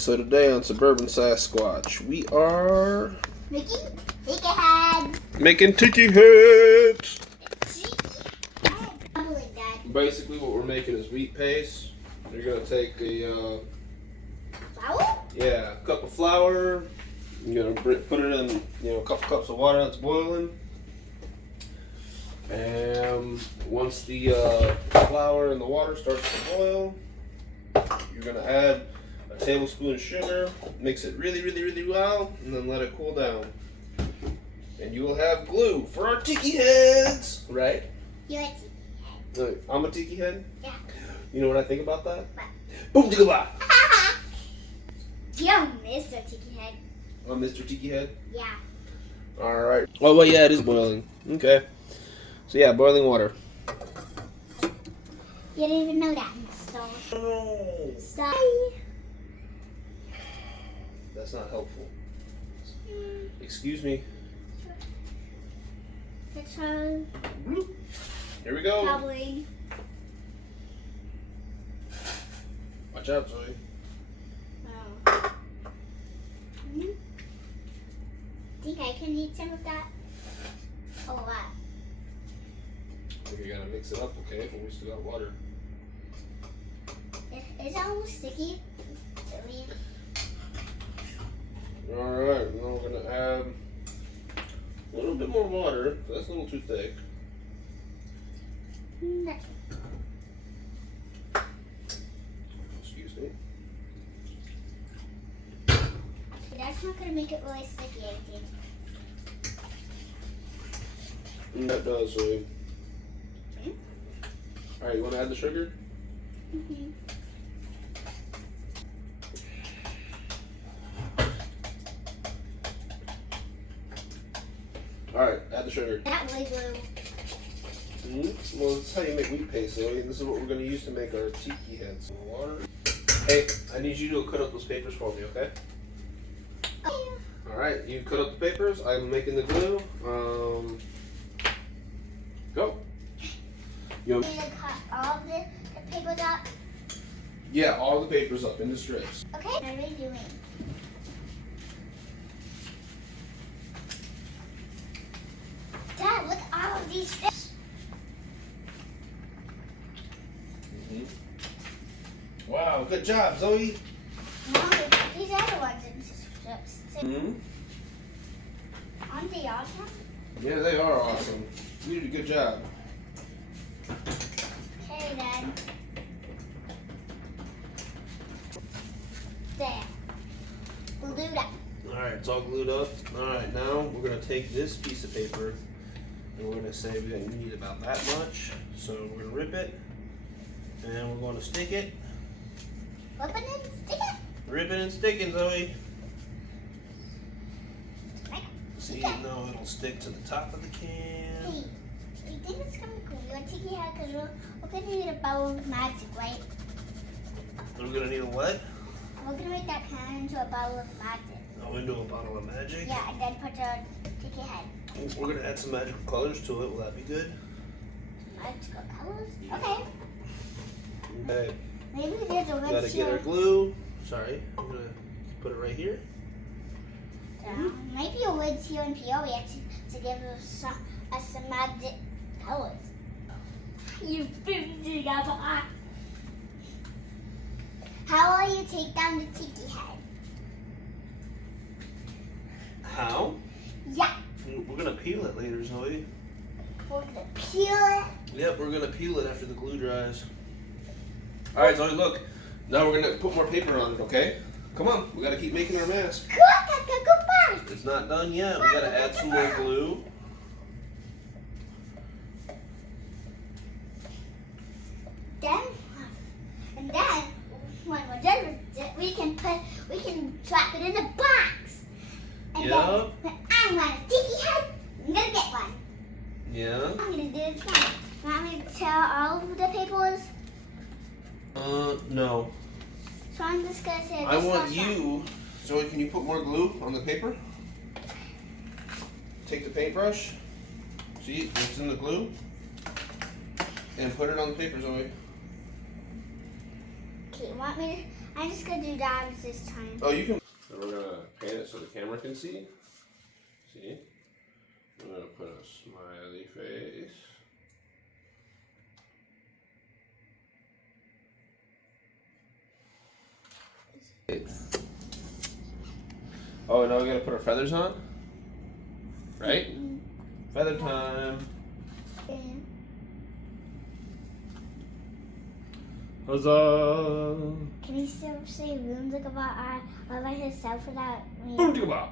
so today on Suburban Sasquatch, we are making tiki heads. Making tiki heads. Like that. Basically, what we're making is wheat paste. You're gonna take a Flour? a cup of flour. You're gonna put it in a couple cups of water that's boiling. And once the flour and the water starts to boil, you're gonna add a tablespoon of sugar, mix it really well, and then let it cool down. And you will have glue for our tiki heads, right? You're a tiki head. I'm a tiki head? Yeah. You know what I think about that? What? Boom, digga ba! You're Mr. Tiki Head. I'm Mr. Tiki Head? Yeah. Alright. Oh, well, yeah, it is boiling. Okay. So, yeah, boiling water. You didn't even know that. No. Sorry. That's not helpful. Excuse me. Let's try. Here we go. Probably. Watch out, Zoe. Oh. Think I can eat some of that? Oh, wow. You gotta mix it up, okay? But we still got water. Is it almost sticky? Alright, now we're gonna add a little bit more water. That's a little too thick. Excuse me. That's not gonna make it really sticky, I think. That does, Zoe. Alright, you wanna add the sugar? Mm-hmm. Alright, add the sugar. That really glue. Well, this is how you make wheat paste, Zoe. This is what we're going to use to make our tiki heads. Water. Hey, I need you to cut up those papers for me, okay? Oh. Alright, you cut up the papers. I'm making the glue. Go. You need to cut all of the papers up. Yeah, all the papers up into strips. Okay. What are we doing? Dad, look at all of these strips. Wow, good job, Zoe. Mom, these other ones in strips. Aren't they awesome? Yeah, they are awesome. You did a good job. Okay, then. There. Glued up. Alright, it's all glued up. Alright, now we're going to take this piece of paper and we're going to say we need about that much. So we're going to rip it and we're going to stick it. Rip it and stick it. Rip it and stick it, Zoe. Right. See, no, it'll stick to the top of the can. Hey, you think it's gonna be cool? You're tiki head because we're gonna need a bowl of magic, right? We're going to need a what? We're gonna make that can into a bowl of magic. Oh, into a bottle of magic? Yeah, and then put the tiki head. We're going to add some magical colors to it. Will that be good? Magical colors? Okay. Okay. Maybe there's a red Gotta get our glue. Sorry, I'm going to put it right here. Maybe a wood seal and Peoria to give us some magic colors. You big up. How will you take down the tiki head? How? Yeah. We're going to peel it later, Zoe. We're gonna peel it. Yep, we're going to peel it after the glue dries. Alright, Zoe, look. Now we're going to put more paper on it, okay? Come on, we got to keep making our mask. Go back. It's not done yet. We got to add some more glue. Then when we're done with it, we can trap it in a box. And Yep. then I want a tiki head. I'm gonna get one. Yeah. I'm gonna do this one. Want me to tell all of the papers? No. So I'm just gonna say this I want first you. Zoe, can you put more glue on the paper? Take the paintbrush. See, it's in the glue. And put it on the paper, Zoe. Okay, want me I'm just gonna do dimes this time. Oh, you can. So we're gonna paint it so the camera can see. See? I'm gonna put a smiley face. Oh, now we gotta put our feathers on? Right? Feather time. Huzzah! Can he still say boom like about I like himself for that? Boom, chicka,